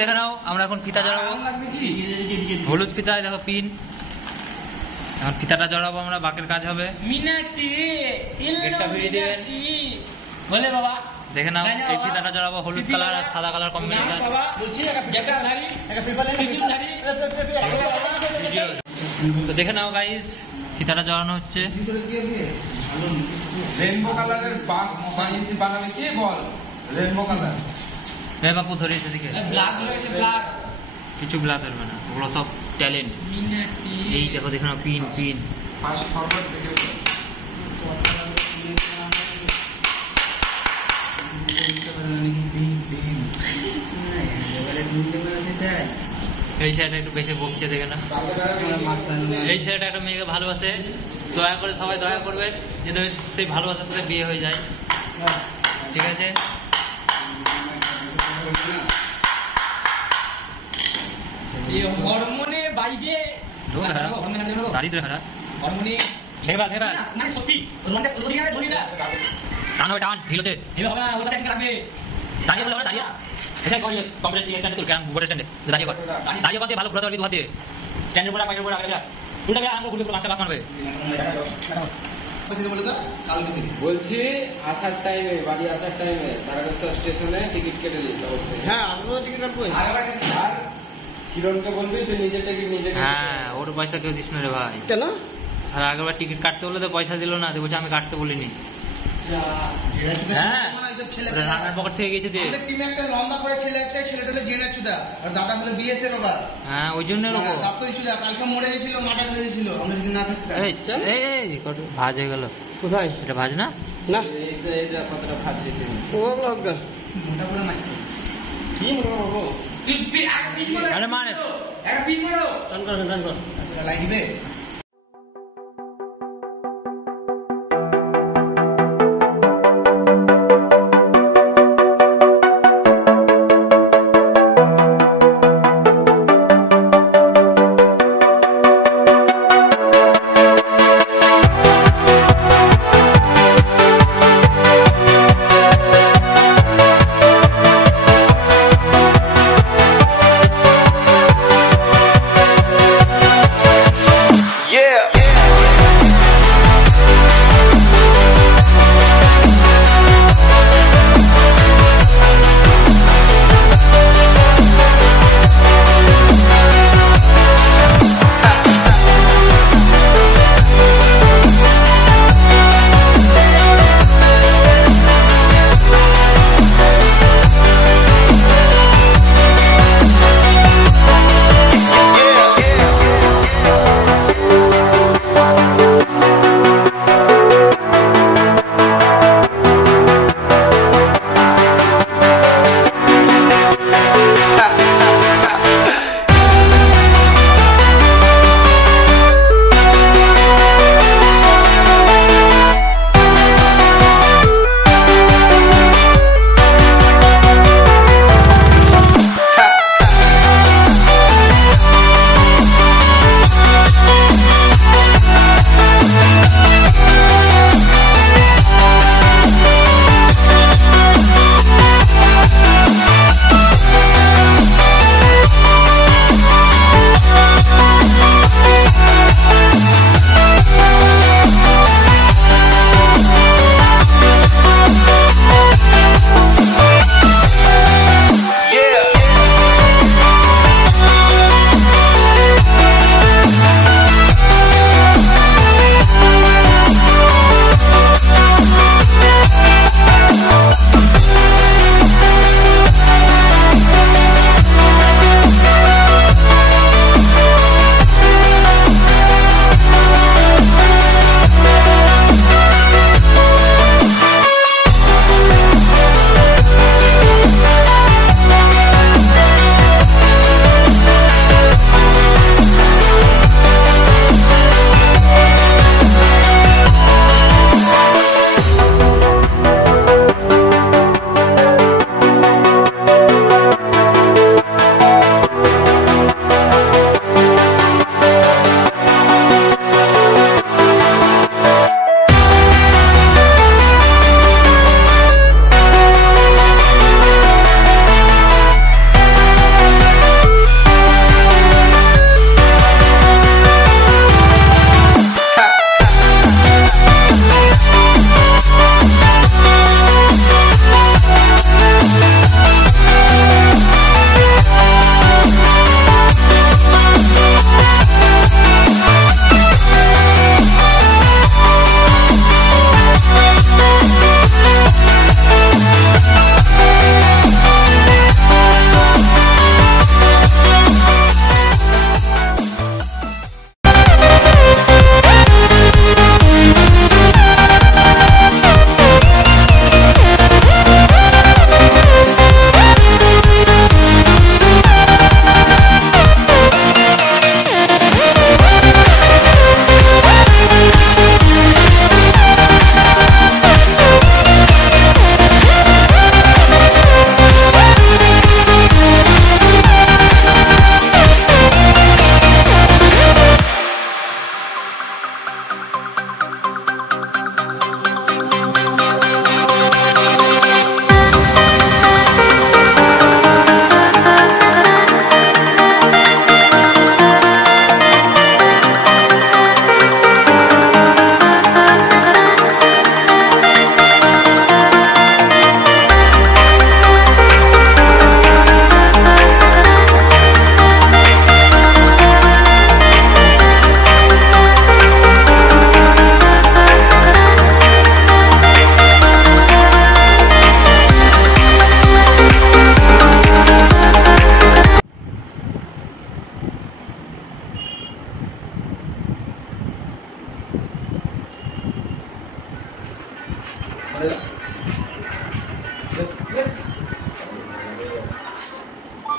দেখে নাও আমরা এখন ফিতা জড়াবো, হলুদ ফিতায় দেখো পিন। এখন ফিতাটা জড়াবো আমরা, বাকের কাজ হবে। দেখে নাও এই ফিতাটা জড়াবো, হলুদ কালার আর সাদা কালার কম্বিনেশন। তো দেখে নাও গাইস ফিতাটা জড়ানো হচ্ছে। রেনবো কালারের বানাবে কে বল? রেনবো কালার বাপু ধরেছে দিকে কিছু ব্লাড ধরবে না, ওগুলো সব ট্যালেন্ট। এই দেখো দেখে নাও পিন পিন। এই ছেলেটা একটু বেশি বকছে দেখে না, এই ছেলেটা একটা মেয়েকে ভালোবাসে, দয়া করে সবাই দয়া করবেন যেন সেই ভালোবাসার সাথে বিয়ে হয়ে যায়, ঠিক আছে? হরমোনে বাইজে দাঁড়িয়ে ধরে খারাপ হরমোনে মানে সত্যি টান হবে, টান ঢিলোতে এবার হবে না, ওটা চাকরি রাখবে। দাঁড়িয়ে বলে দাঁড়িয়ে এসে কম্পিউটার স্ট্যান্ডে তুল কেন বোর্ডের স্ট্যান্ডে দাঁড়িয়ে কর, দাঁড়িয়ে করতে ভালো ঘুরে ধরবি দু হাতে, স্ট্যান্ডের উপর পায়ের উপর আগে উল্টা গেলে আমাকে ঘুরবে, পাঁচটা বাক মারবে। বলছি আসার টাইমে, বাড়ি আসার টাইমে তারকেশ্বর স্টেশনে টিকিট কেটে দিস অবশ্যই। হ্যাঁ আসবো, টিকিট কাটবো। আর কিরণকে বলবি তুই নিজের টিকিট নিজে কেটে হ্যাঁ ওর পয়সা কেউ দিস না রে ভাই। কেন? সারা আগেরবার টিকিট কাটতে বলে তো পয়সা দিল না, বলছে আমি কাটতে বলিনি। হ্যাঁ রান্নার পকেট থেকে গেছে দিয়ে। টিমে একটা লম্বা করে ছেলে আছে, ছেলেটা হলো জেনা চুদা আর দাদা হলো বিএসএ বাবা। হ্যাঁ ওই জন্য দাপ্তরি চুদা কালকে মরে গেছিল, মার্ডার হয়ে গেছিল, আমরা যদি না থাকতাম। ভাজ হয়ে গেল। কোথায়? এটা ভাজ না না এইটা কতটা ফাঁস গেছে ও লগ্ন মোটা করে মারতে কি বলবো? তুই একটা পিন মারো, আরে মানে একটা পিন মারো, রান কর লাগবে।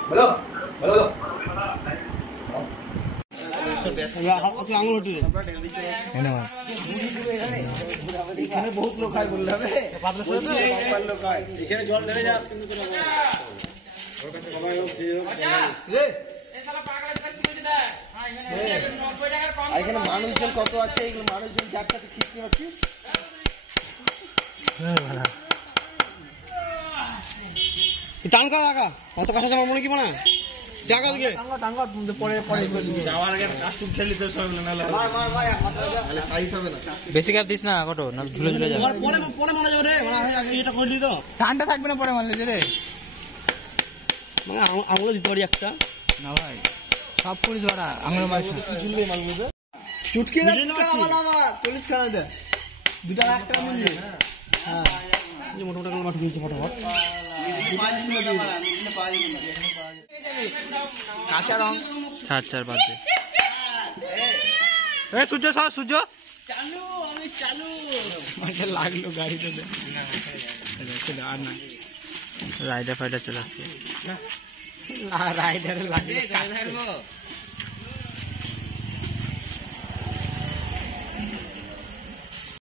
বলো বলো আঙুল উঠে এখানে বহুত লোক হয় বললে হবে লোক হয় এখানে জল ঢেলে যাস কিন্তু সবাই হোক যে হোক এখানে মানুষজন কত আছে এগুলো মানুষজন যার সাথে ঠিক পাচ্ছিস টান করা রাখা অত কাছে আমার মনে কি মনে জায়গা দিকে পরে যাওয়ার আগে কাস্টম খেলি তো সব না সাইজ হবে না বেশি ক্যাপ দিস না কত না ঝুলে ঝুলে যাবে পরে পরে মনে যাবে রে মানে আগে এটা করলি তো ঠান্ডা থাকবে না পরে মারলে রে মানে আঙুলে দিতে পারি একটা না ভাই সব পুলিশ ধরা আঙুল মারছে ঝুলবে মালগুলো চুটকি না আমার পুলিশ খানা দে দুটা লাখ টাকা মিলবে হ্যাঁ এই মোটা মোটা মাঠ দিয়েছে ফটাফট কাঁচা রং 4 বাজে এ সূর্য সূর্য চালু আমি চালু মাঠে লাগলো গাড়িতে আর না রাইডার ফাইডার চলে আসছে রাইডারে লাগে